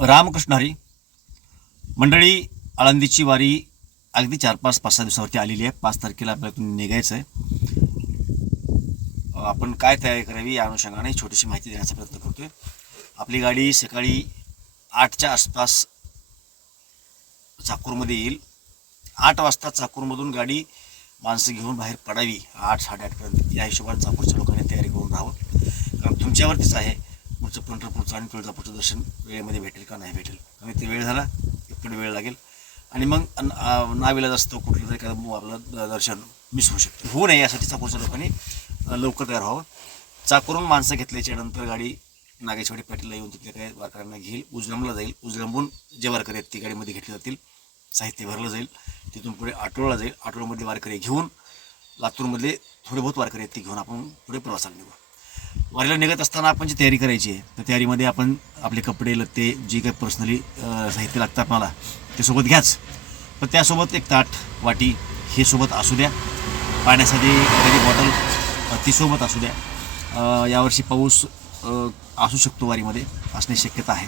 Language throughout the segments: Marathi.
रामकृष्ण हरी मंडळी, आळंदीची वारी अगदी 4-5-6 दिवसावरती आलेली आहे. 5 तारखेला आपल्याला निघायचं आहे. आपण काय तयारी करावी या अनुषंगाने छोटीशी माहिती देण्याचा प्रयत्न करतोय. आपली गाडी सकाळी 8च्या आसपास चाकूरमध्ये येईल. 8 वाजता चाकूरमधून गाडी माणसं घेऊन बाहेर पडावी 8-8:30पर्यंत. या हिशोबाने चाकूरच्या लोकांनी तयारी करून राहावं, कारण तुमच्यावरतीच आहे पुढचं पंढरपूरचं आणि तुळजापूरचं दर्शन वेळेमध्ये भेटेल का नाही भेटेल. आणि ते वेळ झाला इतकडे वेळ लागेल आणि मग नाविलाज असतो कुठलं तरी एखादं आपलं दर्शन मिस होऊ शकतं. होऊ नये यासाठी चाकूरच्या लोकांनी लवकर तयार व्हावं. चाकूरून माणसं घेतल्याच्या नंतर गाडी नागेशवाडी पाटीलला येऊन तिथे काही वारकऱ्यांना घेईल. उजलमला जाईल. उजलंबून जे वारकरी आहेत ती गाडीमध्ये घेतली जातील. साहित्य भरलं जाईल. तिथून पुढे आटोळला जाईल. आटोळमधले वारकरी घेऊन लातूरमधले थोडे बहुत वारकरी आहेत ती घेऊन आपण पुढे प्रवासाला निघू. वारीला निघत असताना आपण जी तयारी करायची आहे त्या तयारीमध्ये आपण आपले कपडे लत्ते जे काही पर्सनली साहित्य लागतात मला ते सोबत घ्याच. पण त्यासोबत एक ताट वाटी हे सोबत असू द्या. पाण्यासाठी एखादी बॉटल ती सोबत असू द्या. यावर्षी पाऊस असू शकतो वारीमध्ये असण्याची शक्यता आहे.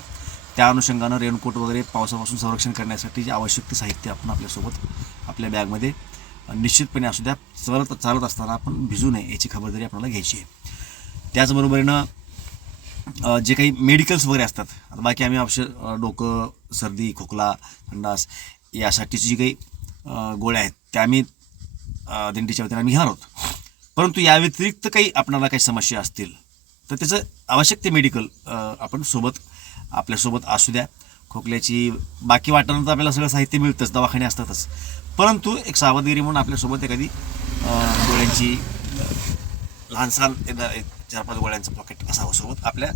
त्या अनुषंगानं रेनकोट वगैरे पावसापासून संरक्षण करण्यासाठी जे आवश्यक ते साहित्य आपण आपल्यासोबत आपल्या बॅगमध्ये निश्चितपणे असू द्या. चालत असताना आपण भिजू नये याची खबरदारी आपल्याला घ्यायची आहे. त्याचबरोबरीनं जे काही मेडिकल्स वगैरे असतात, आता बाकी आम्ही औषध डोकं सर्दी खोकला थंडास यासाठीची जी काही गोळ्या आहेत त्या आम्ही दिंडीच्या वतीने आम्ही घेणार आहोत. परंतु या व्यतिरिक्त काही आपणाला काही समस्या असतील तर त्याचं आवश्यक ते मेडिकल आपण आपल्यासोबत असू द्या. खोकल्याची बाकी वाटणं तर आपल्याला सगळं साहित्य मिळतंच, दवाखाने असतातच, परंतु एक सावधगिरी म्हणून आपल्यासोबत एखादी गोळ्यांची लहानसहान 4-5 गोळ्यांचं पॉकेट असावं सोबत आपल्या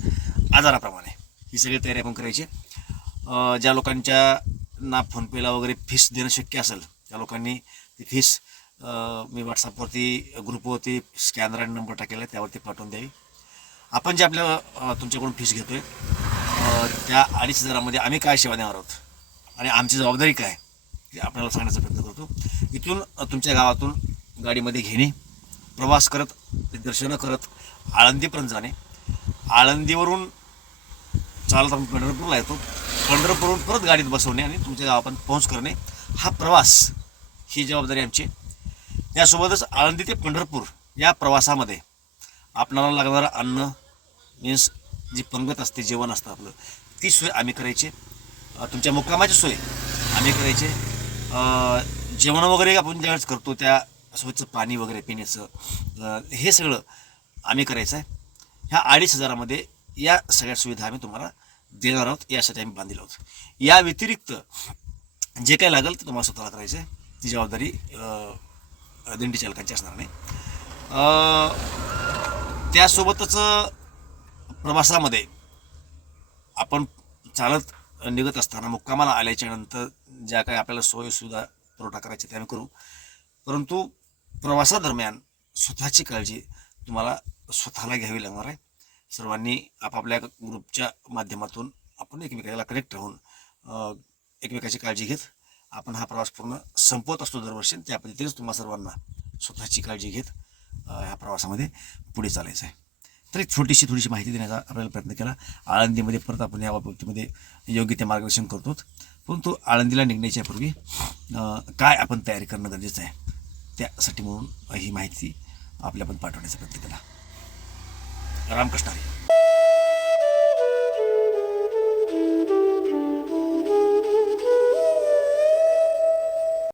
आजाराप्रमाणे. ही सगळी तयारी आपण करायची. ज्या लोकांच्या ना फोनपेला वगैरे फीस देणं शक्य असेल त्या लोकांनी ती फीस मी व्हॉट्सअपवरती ग्रुपवरती स्कॅनर आणि नंबर टाकेला आहे त्यावरती पाठवून द्यावी. आपण जे आपल्या तुमच्याकडून फीस घेतोय त्या 2,500 आम्ही काय सेवा देणार आहोत आणि आमची जबाबदारी काय ते आपल्याला सांगण्याचा प्रयत्न करतो. इथून तुमच्या गावातून गाडीमध्ये घेणे, प्रवास करत दर्शनं करत आळंदीपर्यंत जाणे, आळंदीवरून चालत आपण पंढरपूरला येतो, पंढरपूरवरून परत गाडीत बसवणे आणि तुमच्या गावापर्यंत पोहोच करणे, हा प्रवास ही जबाबदारी आमची. यासोबतच आळंदी ते पंढरपूर या प्रवासामध्ये आपल्याला लागणारं अन्न मीन्स जी पंगत असते, जेवण असतं आपलं, ती सोय आम्ही करायची. तुमच्या मुक्कामाची सोय आम्ही करायची. जेवण वगैरे आपण ज्यावेळेस करतो त्या स्वच्छ पाणी वगैरे पिण्याचं हे सगळं आम्ही करायचं आहे. ह्या 2,500 या सगळ्या सुविधा आम्ही तुम्हाला देणार आहोत. यासाठी आम्ही बांधलेलो आहोत. या व्यतिरिक्त जे काय लागेल ते तुम्हाला स्वतःला करायचं आहे. ती जबाबदारी दिंडी चालकांची असणार नाही. त्यासोबतच प्रवासामध्ये आपण चालत निघत असताना मुक्कामाला आल्याच्या नंतर ज्या काही आपल्याला सोयीसुविधा पुरवठा करायची ते आम्ही करू. परंतु प्रवासादरम्यान स्वतःची काळजी तुम्हाला स्वतःला घ्यावी लागणार आहे. सर्वांनी आपापल्या ग्रुपच्या माध्यमातून आपण एकमेकाला कनेक्ट राहून एकमेकाची काळजी घेत आपण हा प्रवास पूर्ण संपवत असतो दरवर्षी. त्या पद्धतीनेच तुम्हाला सर्वांना स्वतःची काळजी घेत ह्या प्रवासामध्ये पुढे चालायचं आहे. तर एक थोडीशी माहिती देण्याचा आपल्याला प्रयत्न केला. आळंदीमध्ये परत आपण या बाबतीमध्ये योग्य ते मार्गदर्शन करतो. परंतु आळंदीला निघण्याच्या पूर्वी काय आपण तयारी करणं गरजेचं आहे त्यासाठी म्हणून ही माहिती आपल्या पण पाठवण्याचा प्रयत्न केला. रामकृष्ण हरी.